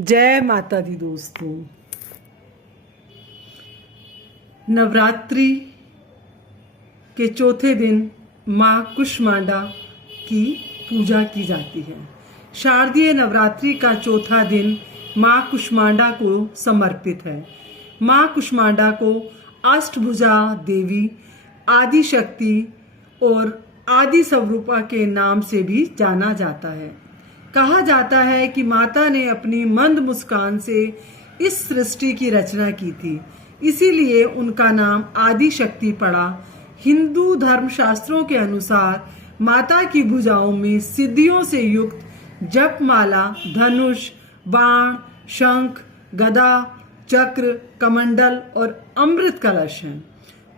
जय माता दी दोस्तों। नवरात्रि के चौथे दिन माँ कुष्मांडा की पूजा की जाती है। शारदीय नवरात्रि का चौथा दिन माँ कुष्मांडा को समर्पित है। माँ कुष्मांडा को अष्टभुजा देवी, आदि शक्ति और आदि स्वरूपा के नाम से भी जाना जाता है। कहा जाता है कि माता ने अपनी मंद मुस्कान से इस सृष्टि की रचना की थी, इसीलिए उनका नाम आदि शक्ति पड़ा। हिंदू धर्म शास्त्रों के अनुसार माता की भुजाओं में सिद्धियों से युक्त जपमाला, धनुष, बाण, शंख, गदा, चक्र, कमंडल और अमृत कलश हैं।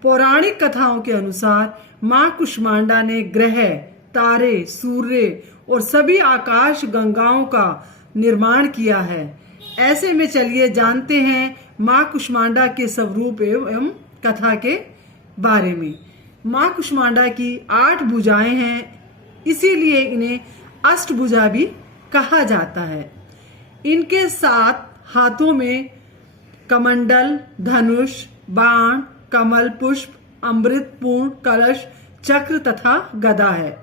पौराणिक कथाओं के अनुसार माँ कुष्मांडा ने ग्रह, तारे, सूर्य और सभी आकाश गंगाओं का निर्माण किया है। ऐसे में चलिए जानते हैं माँ कुष्मांडा के स्वरूप एवं कथा के बारे में। माँ कुष्मांडा की 8 भुजाएं हैं, इसीलिए इन्हें अष्टभुजा भी कहा जाता है। इनके 7 हाथों में कमंडल, धनुष, बाण, कमल पुष्प, अमृत पूर्ण कलश, चक्र तथा गदा है।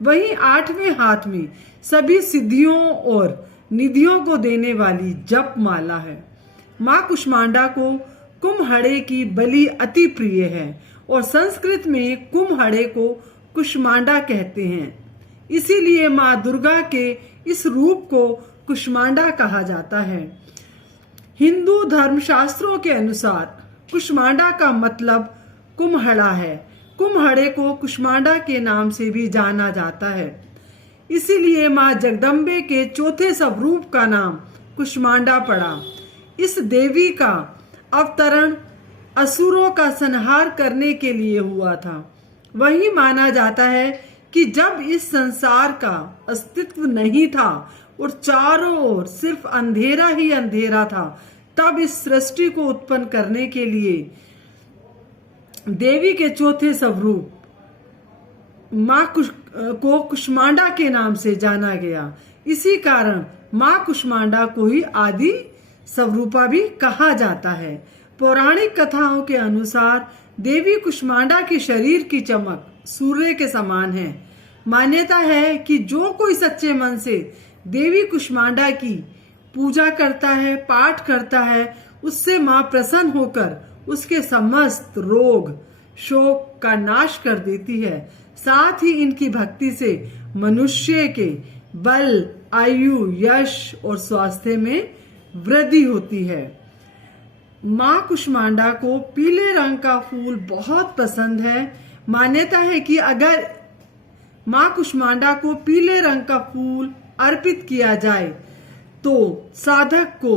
वहीं 8वें हाथ में सभी सिद्धियों और निधियों को देने वाली जप माला है। माँ कुष्मांडा को कुम्हड़े की बलि अति प्रिय है और संस्कृत में कुम्हड़े को कुष्मांडा कहते हैं। इसीलिए माँ दुर्गा के इस रूप को कुष्मांडा कहा जाता है। हिंदू धर्म शास्त्रों के अनुसार कुष्मांडा का मतलब कुम्हड़ा है। कुम्हड़े को कुष्मांडा के नाम से भी जाना जाता है, इसीलिए माँ जगदम्बे के चौथे स्वरूप का नाम कुष्मांडा पड़ा। इस देवी का अवतरण असुरों का संहार करने के लिए हुआ था। वही माना जाता है कि जब इस संसार का अस्तित्व नहीं था और चारों ओर सिर्फ अंधेरा ही अंधेरा था, तब इस सृष्टि को उत्पन्न करने के लिए देवी के चौथे स्वरूप माँ को कुष्मांडा के नाम से जाना गया। इसी कारण माँ कुष्मांडा को ही आदि स्वरूपा भी कहा जाता है। पौराणिक कथाओं के अनुसार देवी कुष्मांडा के शरीर की चमक सूर्य के समान है। मान्यता है कि जो कोई सच्चे मन से देवी कुष्मांडा की पूजा करता है, पाठ करता है, उससे माँ प्रसन्न होकर उसके समस्त रोग शोक का नाश कर देती है। साथ ही इनकी भक्ति से मनुष्य के बल, आयु, यश और स्वास्थ्य में वृद्धि होती है। माँ कुष्मांडा को पीले रंग का फूल बहुत पसंद है। मान्यता है कि अगर माँ कुष्मांडा को पीले रंग का फूल अर्पित किया जाए तो साधक को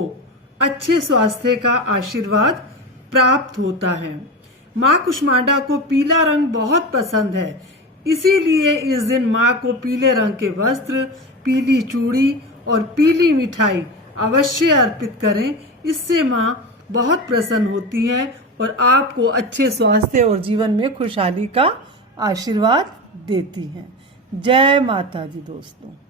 अच्छे स्वास्थ्य का आशीर्वाद प्राप्त होता है। माँ कुष्मांडा को पीला रंग बहुत पसंद है, इसीलिए इस दिन माँ को पीले रंग के वस्त्र, पीली चूड़ी और पीली मिठाई अवश्य अर्पित करें। इससे माँ बहुत प्रसन्न होती है और आपको अच्छे स्वास्थ्य और जीवन में खुशहाली का आशीर्वाद देती हैं। जय माता दी दोस्तों।